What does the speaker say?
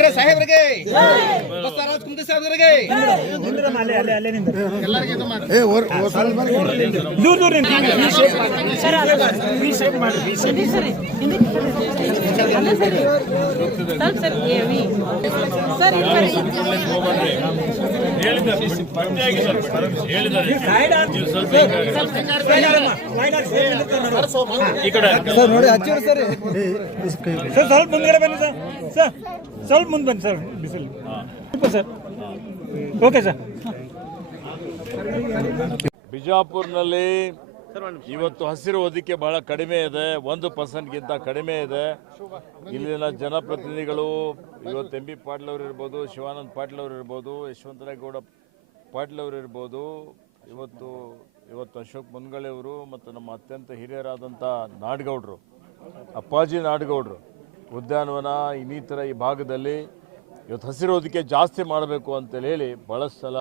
ಖಂಡ್ರೆ ಸಾಹೇಬ್ರಿಗೆ, ಬಸವರಾಜ್ ಕುಂದ್ರಿ ಸಾಹೇಬ್ರಿಗೆ, ನೋಡಿ ಹಚ್ಚಿಡಿ ಸರ್. ಸ್ವಲ್ಪ ಮುಂದ್ಗಡೆ ಬನ್ನಿ ಸರ್. ಸರ್ ಸ್ವಲ್ಪ ಮುಂದೆ ಬನ್ನಿ ಸರ್. ಬಿಸಿಲು ಸರ್. Okay sir. ಬಿಜಾಪುರ್ನಲ್ಲಿ ಇವತ್ತು ಹಸಿರು ಹೊದಿಕೆ ಬಹಳ ಕಡಿಮೆ ಇದೆ, 1% ಕಡಿಮೆ ಇದೆ. ಇಲ್ಲಿನ ಜನಪ್ರತಿನಿಧಿಗಳು ಇವತ್ತು ಎಂ ಬಿ ಪಾಟೀಲ್ ಅವರು ಇರ್ಬೋದು, ಶಿವಾನಂದ ಪಾಟೀಲ್ ಅವರು ಇರ್ಬೋದು, ಯಶವಂತರಾಯಗೌಡ ಪಾಟೀಲ್ ಅವರು ಇರ್ಬೋದು, ಇವತ್ತು ಅಶೋಕ್ ಮುನ್ಗಳೆ ಅವರು ಮತ್ತು ನಮ್ಮ ಅತ್ಯಂತ ಹಿರಿಯರಾದಂಥ ನಾಡಗೌಡರು, ಅಪ್ಪಾಜಿ ನಾಡಗೌಡರು ಉದ್ಯಾನವನ ಇನ್ನಿತರ ಈ ಭಾಗದಲ್ಲಿ ಇವತ್ತು ಹಸಿರು ಹೊದಿಕೆ ಜಾಸ್ತಿ ಮಾಡಬೇಕು ಅಂತೇಳಿ ಹೇಳಿ ಭಾಳ ಸಲ